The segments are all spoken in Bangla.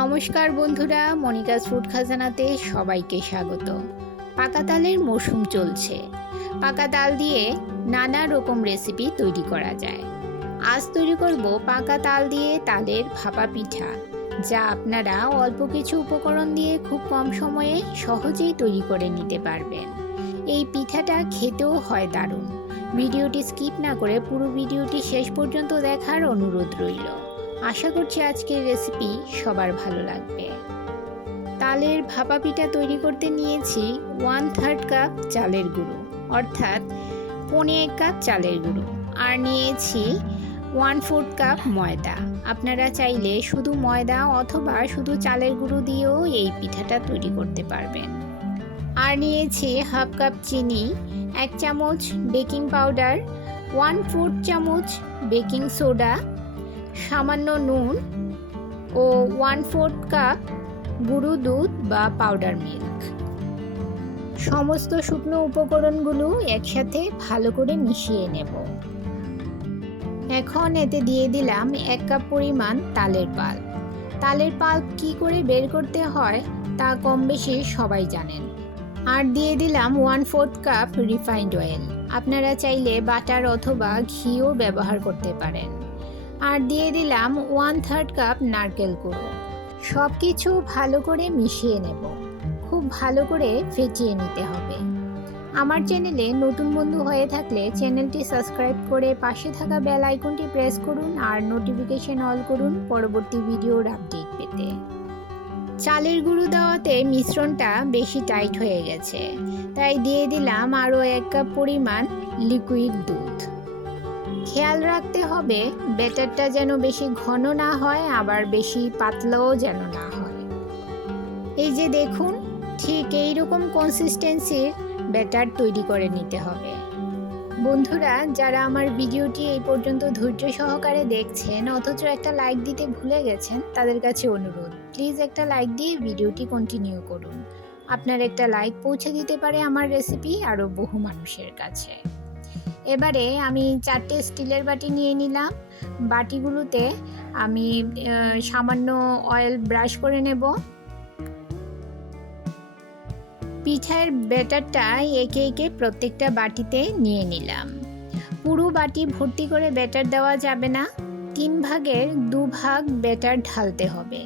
নমস্কার বন্ধুরা, মনিকাস ফুড খাজানাতে সবাইকে স্বাগত। পাকা তালের মরশুম চলছে। পাকা তাল দিয়ে নানা রকম রেসিপি তৈরি করা যায়। আজ তৈরি করব পাকা তাল দিয়ে তালের ভাপা পিঠা, যা আপনারা অল্প কিছু উপকরণ দিয়ে খুব কম সময়ে সহজেই তৈরি করে নিতে পারবেন। এই পিঠাটা খেতেও হয় দারুণ। ভিডিওটি স্কিপ না করে পুরো ভিডিওটি শেষ পর্যন্ত দেখার অনুরোধ রইল। আশা করছি আজকের রেসিপি সবার ভালো লাগবে। তালের ভাপা পিঠা তৈরি করতে নিয়েছি ওয়ান থার্ড কাপ চালের গুঁড়ো, অর্থাৎ পনে এক কাপ চালের গুঁড়ো। আর নিয়েছি ওয়ান ফোর্থ কাপ ময়দা। আপনারা চাইলে শুধু ময়দা অথবা শুধু চালের গুঁড়ো দিয়েও এই পিঠাটা তৈরি করতে পারবেন। আর নিয়েছি হাফ কাপ চিনি, এক চামচ বেকিং পাউডার ওয়ান ফোর্থ চামচ বেকিং সোডা সামান্য নুন ও ওয়ান ফোর্থ কাপ গুঁড়ো দুধ বা পাউডার মিল্ক সমস্ত শুকনো উপকরণগুলো একসাথে ভালো করে মিশিয়ে নেব। এখন এতে দিয়ে দিলাম এক কাপ পরিমাণ তালের পাল্প তালের পাল্প কি করে বের করতে হয় তা কম বেশি সবাই জানেন। আর দিয়ে দিলাম one fourth cup refined oil আপনারা চাইলে বাটার অথবা ঘিও ব্যবহার করতে পারেন। আর দিয়ে দিলাম ওয়ান থার্ড কাপ নারকেল গুঁড়ো। সব কিছু ভালো করে মিশিয়ে নেব। খুব ভালো করে ফেটিয়ে নিতে হবে। আমার চ্যানেলে নতুন বন্ধু হয়ে থাকলে চ্যানেলটি সাবস্ক্রাইব করে পাশে থাকা বেল আইকনটি প্রেস করুন আর নোটিফিকেশন অল করুন পরবর্তী ভিডিওর আপডেট পেতে। চালের গুঁড়ো দেওয়াতে মিশ্রণটা বেশি টাইট হয়ে গেছে। তাই দিয়ে দিলাম আরও এক কাপ পরিমাণ লিকুইড দুধ। খেয়াল রাখতে হবে, ব্যাটারটা যেন বেশি ঘন না হয়, আবার বেশি পাতলাও যেন না হয়। এই যে দেখুন, ঠিক এই রকম কনসিস্টেন্সির ব্যাটার তৈরি করে নিতে হবে। বন্ধুরা, যারা আমার ভিডিওটি এই পর্যন্ত ধৈর্য সহকারে দেখছেন, অথচ একটা লাইক দিতে ভুলে গেছেন, তাদের কাছে অনুরোধ প্লিজ একটা লাইক দিয়ে ভিডিওটি কন্টিনিউ করুন। আপনার একটা লাইক পৌঁছে দিতে পারে আমার রেসিপি আরও বহু মানুষের কাছে। এবারে আমি চারটে স্টিলের বাটি নিয়ে নিলাম। বাটিগুলোতে আমি সামান্য অয়েল ব্রাশ করে নেব। পিঠার ব্যাটারটা একে একে প্রত্যেকটা বাটিতে নিয়ে নিলাম। পুরো বাটি ভর্তি করে ব্যাটার দেওয়া যাবে না। তিন ভাগের দু ভাগ ব্যাটার ঢালতে হবে।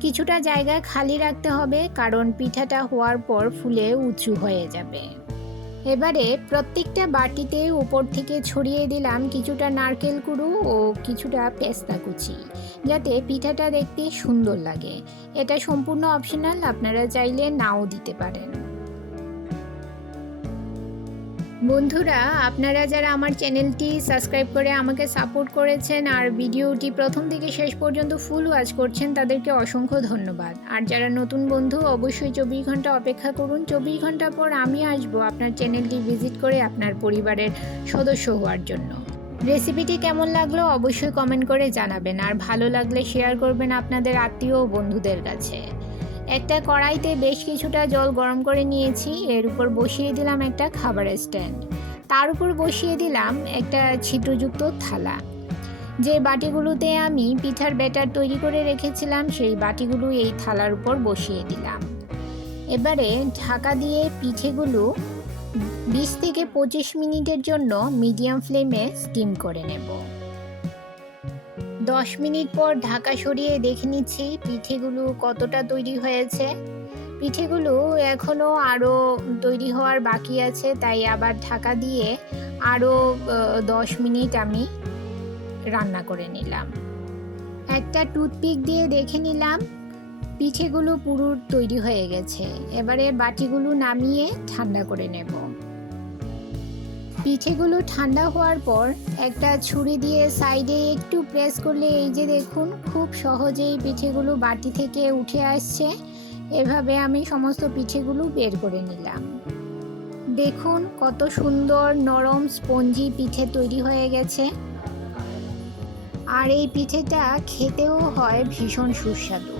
কিছুটা জায়গা খালি রাখতে হবে, কারণ পিঠাটা হওয়ার পর ফুলে উঁচু হয়ে যাবে। এবারে প্রত্যেকটা বাটিতে উপর থেকে ছড়িয়ে দিলাম কিছুটা নারকেল কুড়ু ও কিছুটা পেস্তা কুচি, যাতে পিঠাটা দেখতে সুন্দর লাগে। এটা সম্পূর্ণ অপশনাল আপনারা চাইলে নাও দিতে পারেন। বন্ধুরা, আপনারা যারা আমার চ্যানেলটি সাবস্ক্রাইব করে আমাকে সাপোর্ট করেছেন আর ভিডিওটি প্রথম থেকে শেষ পর্যন্ত ফুল ওয়াচ করছেন, তাদেরকে অসংখ্য ধন্যবাদ। আর যারা নতুন বন্ধু, অবশ্যই চব্বিশ ঘণ্টা অপেক্ষা করুন। চব্বিশ ঘণ্টা পর আমি আসব আপনার চ্যানেলটি ভিজিট করে আপনার পরিবারের সদস্য হওয়ার জন্য। রেসিপিটি কেমন লাগল অবশ্যই কমেন্ট করে জানাবেন। আর ভালো লাগলে শেয়ার করবেন আপনাদের আত্মীয় ও বন্ধুদের কাছে। একটা কড়াইতে বেশ কিছুটা জল গরম করে নিয়েছি। এর উপর বসিয়ে দিলাম একটা খাবারের স্ট্যান্ড। তার উপর বসিয়ে দিলাম একটা ছিদ্রযুক্ত থালা। যে বাটিগুলোতে আমি পিঠার ব্যাটার তৈরি করে রেখেছিলাম, সেই বাটিগুলো এই থালার উপর বসিয়ে দিলাম। এবারে ঢাকা দিয়ে পিঠেগুলো বিশ থেকে পঁচিশ মিনিটের জন্য মিডিয়াম ফ্লেমে স্টিম করে নেব। দশ মিনিট পর ঢাকা সরিয়ে দেখে নিচ্ছি পিঠেগুলো কতটা তৈরি হয়েছে। পিঠেগুলো এখনও আরও তৈরি হওয়ার বাকি আছে, তাই আবার ঢাকা দিয়ে আরও দশ মিনিট আমি রান্না করে নিলাম। একটা টুথপিক দিয়ে দেখে নিলাম, পিঠেগুলো পুরো তৈরি হয়ে গেছে। এবারে বাটিগুলো নামিয়ে ঠান্ডা করে নেব। পিঠেগুলো ঠান্ডা হওয়ার পর একটা ছুরি দিয়ে সাইডে একটু প্রেস করলে এই যে দেখুন, খুব সহজেই পিঠেগুলো বাটি থেকে উঠে আসছে। এভাবে আমি সমস্ত পিঠেগুলো বের করে নিলাম। দেখুন কত সুন্দর নরম স্পঞ্জি পিঠে তৈরি হয়ে গেছে। আর এই পিঠেটা খেতেও হয় ভীষণ সুস্বাদু।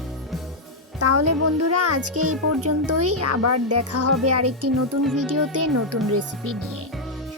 তাহলে বন্ধুরা, আজকে এই পর্যন্তই। আবার দেখা হবে আরেকটি নতুন ভিডিওতে, নতুন রেসিপি নিয়ে।